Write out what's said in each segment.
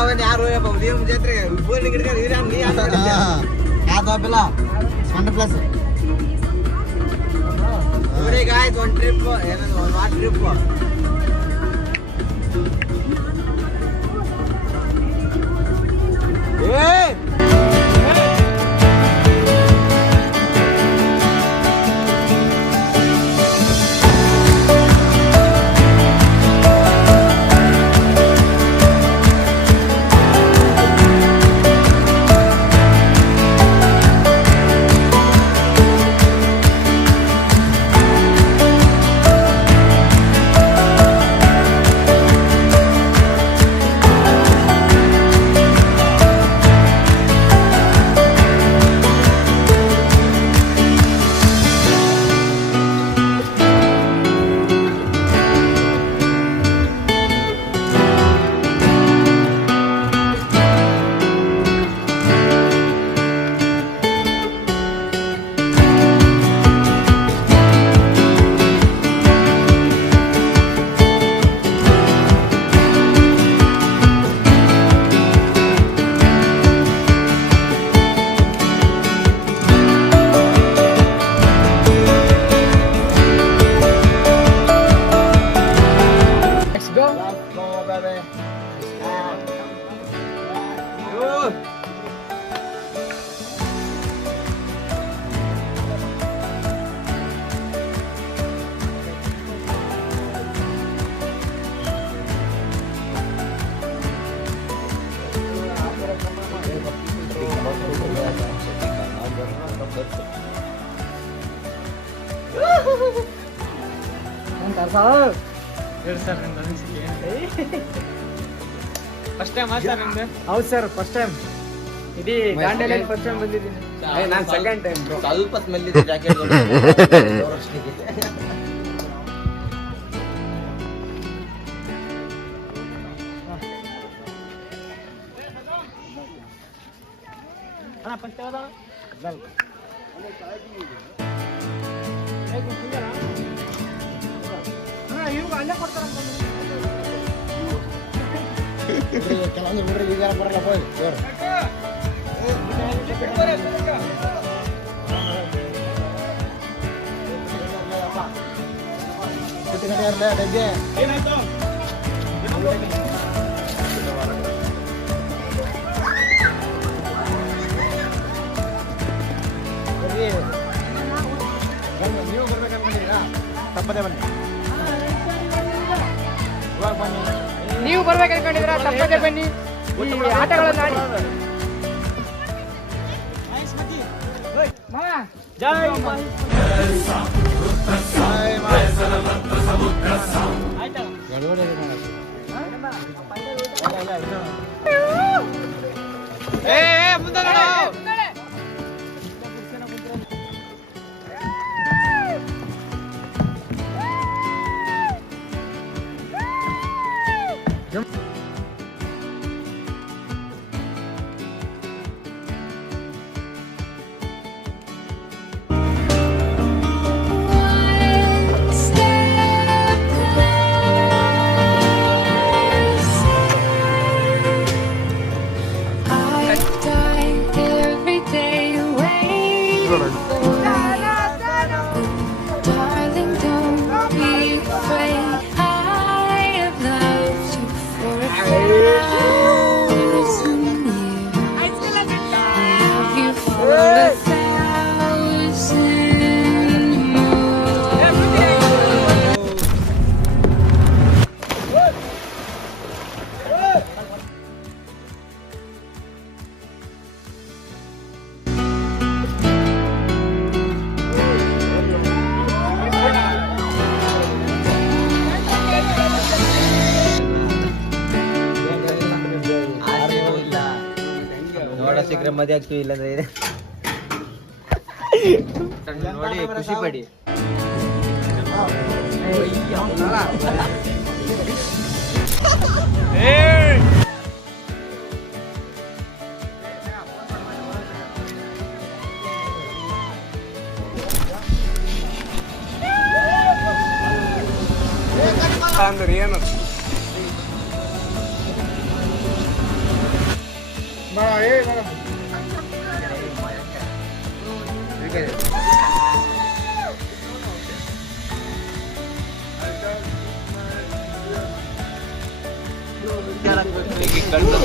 ನಾವೇನು ಯಾರು ನಿಮ್ಮ ಜಾತ್ರೆ ಬೋರ್ಡಿಂಗ್ ಹಿಡ್ಕೊಂಡು ನೀ ಯಾವ್ದಲ್ಲ ಸ್ಪಂಡರ್ ಪ್ಲಸ್ ಇವರಿಗೆ ಆಯ್ತು ಒಂದು ಟ್ರಿಪ್ ಏನಂದ್ರೆ ಒಂದು what trip first time sir ಹೌದು ಸರ್ ಫಸ್ಟ್ ಟೈಮ್ ಇಡೀ ದಾಂಡೇಲಿಯಲ್ಲಿ ಫಸ್ಟ್ ಟೈಮ್ ಬಂದಿದ್ದೀನಿ ನಾನು ಸೆಕೆಂಡ್ ಟೈಮ್ ಸ್ವಲ್ಪ ಸ್ಮೆಲ್ ಇದೆ ಜಾಕೆಟ್ ಇವಾಗ ಅಲ್ಲೇ ಕೊಡ್ತಾರ ಕೆಲವೊಂದು ಹುಡುಗರು ಈಗ ಬರಲ್ಲ ಹೋಗಿ ಡಬ್ಬೆ ನೀವು ಬರ್ಬೇಕಂತ ತಪ್ಪದೆ ಬನ್ನಿ ಇವಾಗ ಬನ್ನಿ ನೀವು ಬರ್ಬೇಕು ಅನ್ಕೊಂಡಿದ್ರ ತಪ್ಪದೆ ಬನ್ನಿ ಈ ಆಟಗಳನ್ನು ಆಡಿ ಮುಂದೆ ಶೀಘ್ರ ಮದುವೆ ಆಗ್ತೀವಿ ಇಲ್ಲಂದ್ರೆ ಇದೆ ನೋಡಿ ಖುಷಿ ಪಡಿ ಅಂದ್ರೆ ಏನು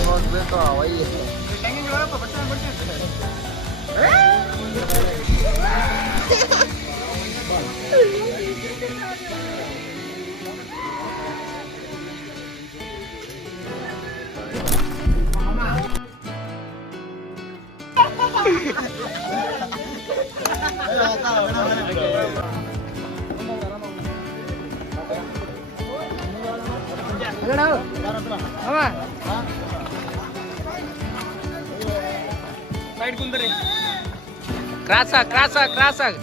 ನೋಡ್ಬೇಕು ಅವಯ್ಯ ಸೈಡ್ ಕುಂದ್ರಿ ಕ್ರಾಸ್ ಆಗ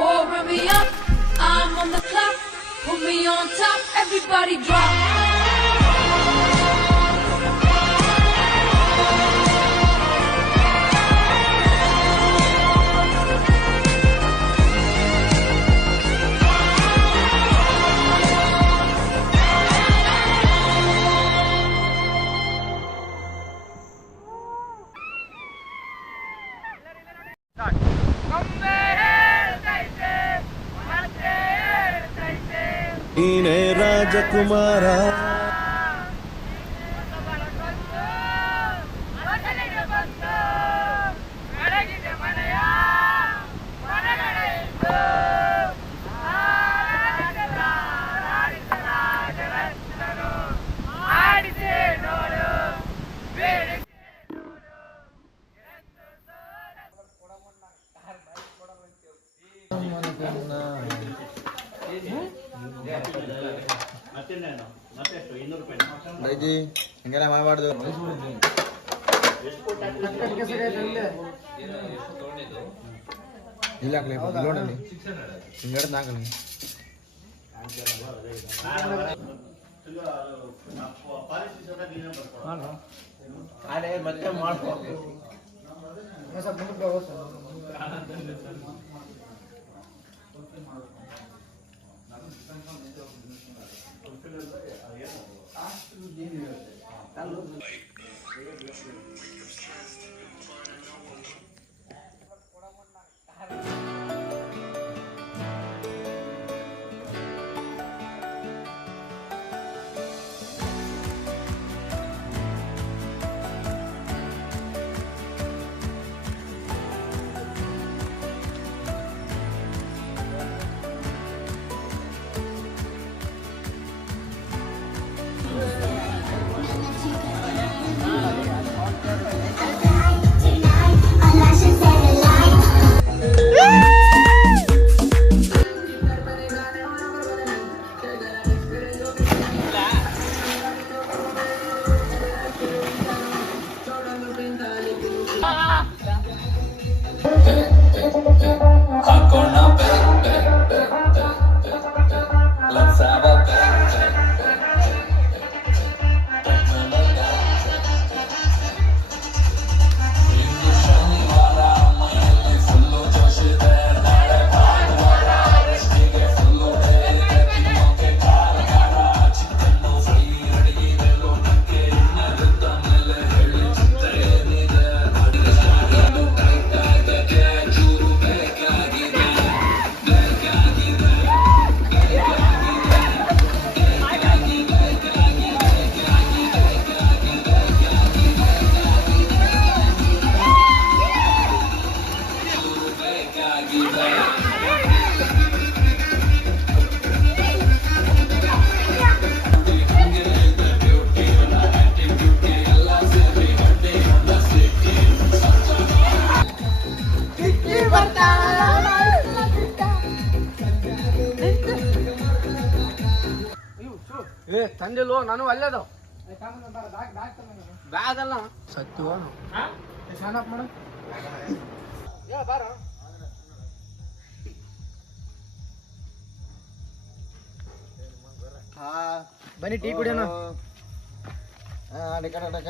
Oh, run me up, I'm on the clock. Put me on top, everybody drop. ನೀನೇ ರಾಜಕುಮಾರ ಬೈಜಿ ಹಿಂಗೆಲ್ಲ ಮಾಡಬಾರ್ದು ಇಲ್ಲ ಹಾಕ್ಲಿ ನೋಡಲಿ ಹಿಂಗಡೆ ಹಾಕಲಿ ಮತ್ತೆ ಮಾಡ್ಕೊ ತಂದಿಲ್ವೋ ನಾನು ಅಲ್ಲೇದು ಬ್ಯಾಗ್ ಅಲ್ಲ ಸತ್ಯ ಮಾಡು ಬಾರ ಬನ್ನಿ ಟೀ ಕುಡಿಯೋಣ ಅಡಕ